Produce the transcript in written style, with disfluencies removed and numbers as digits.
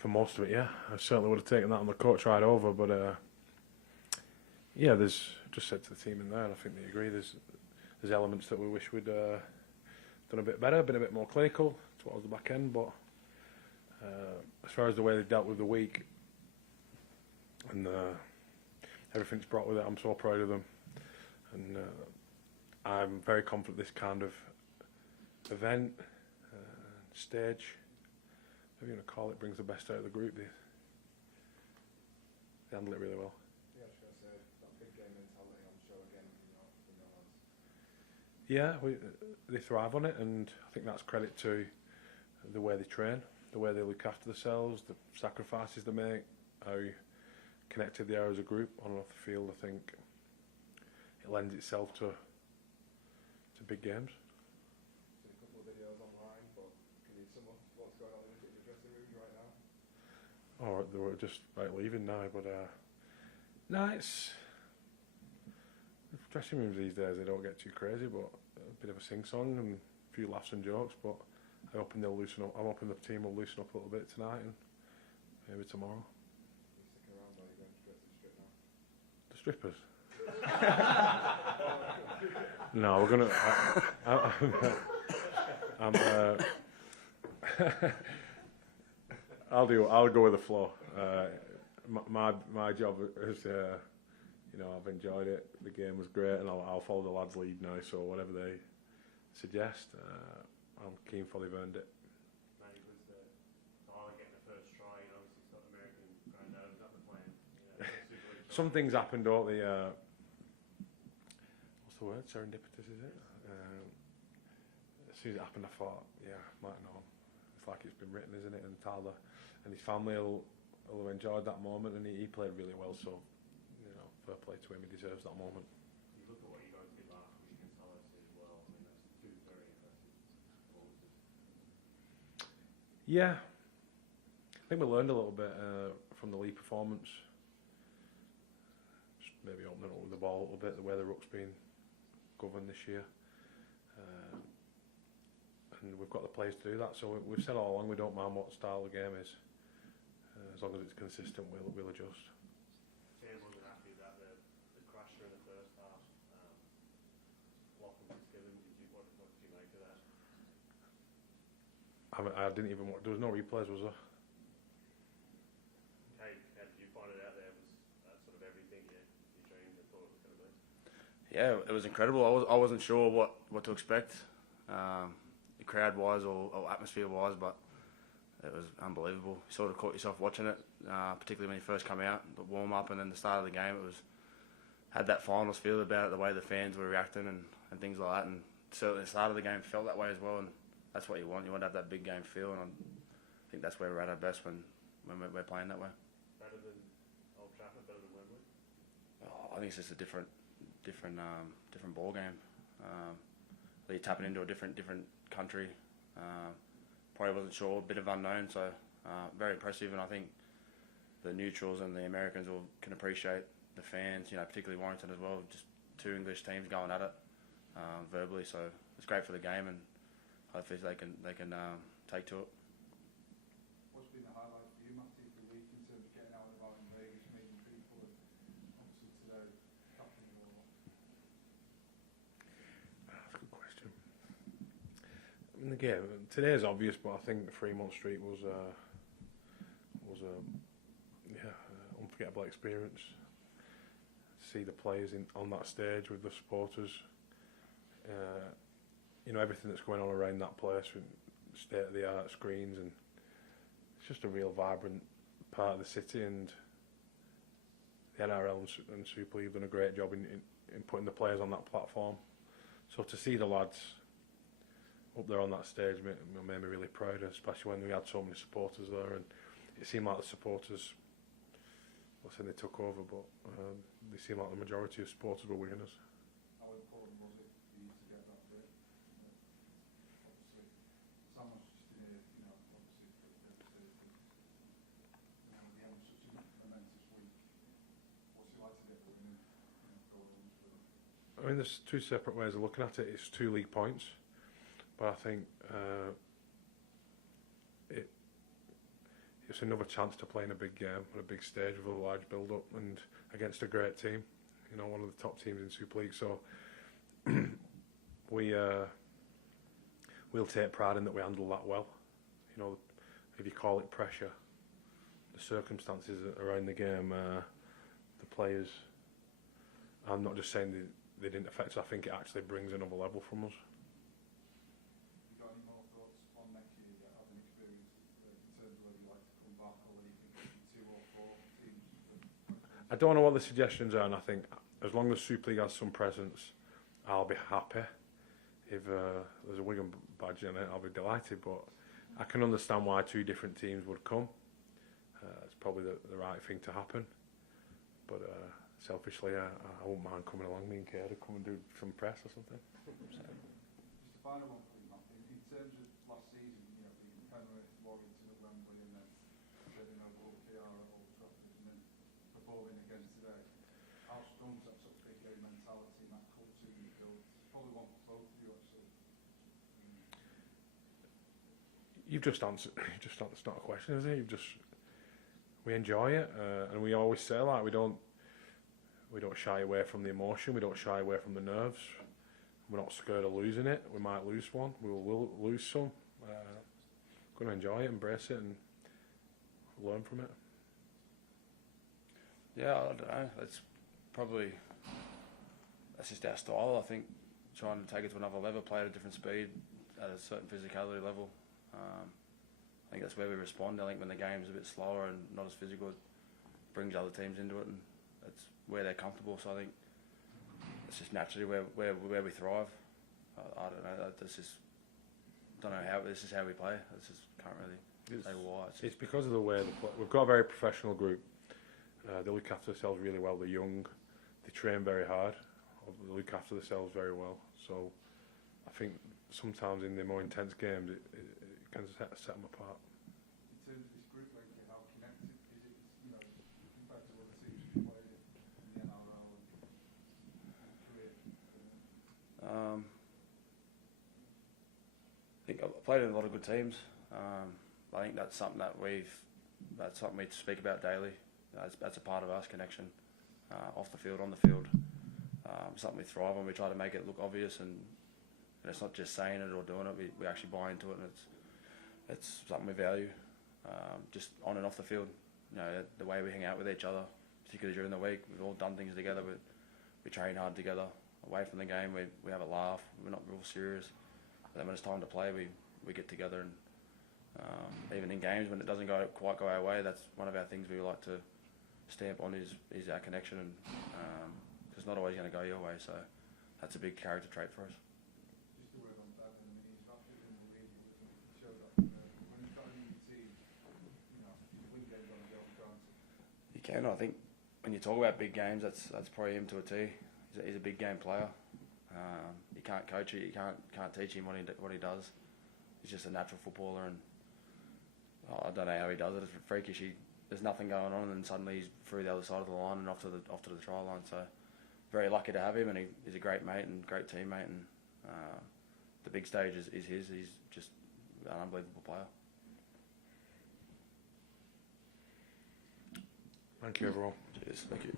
For most of it, yeah. I certainly would have taken that on the coach ride over, but yeah, there's just said to the team in there, and I think they agree. There's elements that we wish we'd done a bit better, been a bit more clinical towards the back end. But as far as the way they dealt with the week and everything's brought with it, I'm so proud of them, and I'm very confident this kind of event, stage, whatever you want to call it, brings the best out of the group. They handle it really well. Yeah, I was going to say, that big game mentality on show again from your lads. Yeah, they thrive on it, and I think that's credit to the way they train, the way they look after themselves, the sacrifices they make, how connected they are as a group on and off the field. I think it lends itself to big games. Seen a couple of videos online, but can you sum up what's going on in the dressing rooms right now? Oh, they were just about leaving now, but no, it's dressing rooms these days. They don't get too crazy, but a bit of a sing-song and a few laughs and jokes. But I'm hoping they'll loosen up. I'm hoping the team will loosen up a little bit tonight and maybe tomorrow. Are you sticking around, or are you going straight to the strip now? The strippers. No, we're gonna. I'll go with the flow. My job is, I've enjoyed it. The game was great, and I'll follow the lads' lead now. So whatever they suggest, I'm keen for. They've earned it. Matty, was the Ireland getting the first try? Obviously, South American granddad, was that the plan? Some things happened, don't they? What's the word? Serendipitous, is it? As soon as it happened, I thought, yeah, might know. It's like it's been written, isn't it? And Tyler and his family will have enjoyed that moment, and he played really well. So, fair play to him. He deserves that moment. You look at what you guys did last week against LSC as well. I mean, that's two very impressive performances. Yeah, I think we learned a little bit from the league performance. Just maybe opening up with the ball a little bit, the way the ruck's been governed this year. And we've got the players to do that. So we've said all along we don't mind what style the game is. As long as it's consistent, we'll adjust. Sam wasn't happy about the crusher in the first half. What did you make of that? I didn't even. There was no replays, was there? How did you find it out there? Was that sort of everything you dreamed and thought it was going to be? Yeah, it was incredible. I wasn't sure what to expect, crowd-wise or atmosphere-wise, but it was unbelievable. You sort of caught yourself watching it, particularly when you first come out, the warm-up and then the start of the game. It had that finals feel about it, the way the fans were reacting and things like that. And certainly the start of the game felt that way as well, and that's what you want. You want to have that big game feel, and I think that's where we're at our best when we're playing that way. Better than Old Trafford, better than Wembley? I think it's just a different ball game. You're tapping into a different country. Probably wasn't sure, a bit of unknown, so very impressive. And I think the neutrals and the Americans can appreciate the fans, particularly Warrington as well. Just two English teams going at it verbally, so it's great for the game, and hopefully they can take to it. What's been the highlight for you, Matty, for the week in terms of getting out and about in Vegas, meeting people, and obviously today, captain the warm-up? That's a good question. I mean, the game today is obvious, but I think Fremont Street was a unforgettable experience. See the players on that stage with the supporters. Everything that's going on around that place, with state-of-the-art screens, and it's just a real vibrant part of the city. And the NRL and Super League have done a great job in putting the players on that platform. So to see the lads up there on that stage made me really proud, especially when we had so many supporters there. And it seemed like the supporters, I'm saying they took over, but they seemed like the majority of supporters were Wiganers. How important was it for you to get that break? Obviously, Sam was just in here, obviously for the having such a momentous week. What's it like to get the win and go on with it? I mean, there's two separate ways of looking at it. It's 2 league points, but I think it it's another chance to play in a big game on a big stage with a large build-up and against a great team, you know, one of the top teams in Super League. So we'll take pride in that we handle that well. You know, if you call it pressure, the circumstances around the game, the players, I'm not just saying they didn't affect us, I think it actually brings another level from us. Have you got any more thoughts on next year yet, having experience in terms of whether you like to come back or whether you think it should be 2 or 4 teams? I don't know what the suggestions are, and I think as long as Super League has some presence, I'll be happy. If there's a Wigan badge in it, I'll be delighted, but I can understand why 2 different teams would come. It's probably the right thing to happen, but selfishly I wouldn't mind coming along, me and Kay to come and do some press or something. So. Just a final one for you, Matt. In terms of last season, you know, being Penrith, Warrington at Wembley, and then turning over OKR at Old Trafford, and then performing again today, how strong is that sort of big game mentality and that culture you built? It's probably one for both of you, actually. You've just answered. It's not a question, is it? We enjoy it, and we always say like we don't shy away from the emotion. We don't shy away from the nerves. We're not scared of losing it. We might lose one. We'll lose some. Going to enjoy it, embrace it, and learn from it. Yeah, I don't know. That's just our style. I think trying to take it to another level, play at a different speed, at a certain physicality level. I think that's where we respond. I think when the game's a bit slower and not as physical, it brings other teams into it, and that's where they're comfortable. So I think it's just naturally where we thrive. I don't know. Don't know how. This is how we play. Can't really say why. It's because of the way we've got a very professional group. They look after themselves really well. They're young. They train very hard. They look after themselves very well. So I think sometimes in the more intense games, it can set them apart. In terms of this group, like, how connected is it, you know, compared to other teams you played in the NRL and career? I think I've played in a lot of good teams. I think that's something we speak about daily. That's a part of us, connection, off the field, on the field. Something we thrive on. We try to make it look obvious, and it's not just saying it or doing it. We actually buy into it, and it's something we value. Just on and off the field, you know, the way we hang out with each other, particularly during the week. We've all done things together. We train hard together. Away from the game, we have a laugh. We're not real serious. But then when it's time to play, we get together, and even in games when it doesn't quite go our way, that's one of our things we like to stamp on is our connection, and it's not always going to go your way. So that's a big character trait for us. Just a word on that, and I mean, he's not in the league, he showed up. When you've got a new team, you know, you win games on the old ground. You can. I think when you talk about big games, that's probably him to a T. He's a big game player. You can't coach it. You can't teach him what he does. He's just a natural footballer, and I don't know how he does it. It's freakish. There's nothing going on, and suddenly he's through the other side of the line and off to the try line. So very lucky to have him, and he's a great mate and great teammate, and the big stage is his. He's just an unbelievable player. Thank you, everyone. Cheers. Thank you.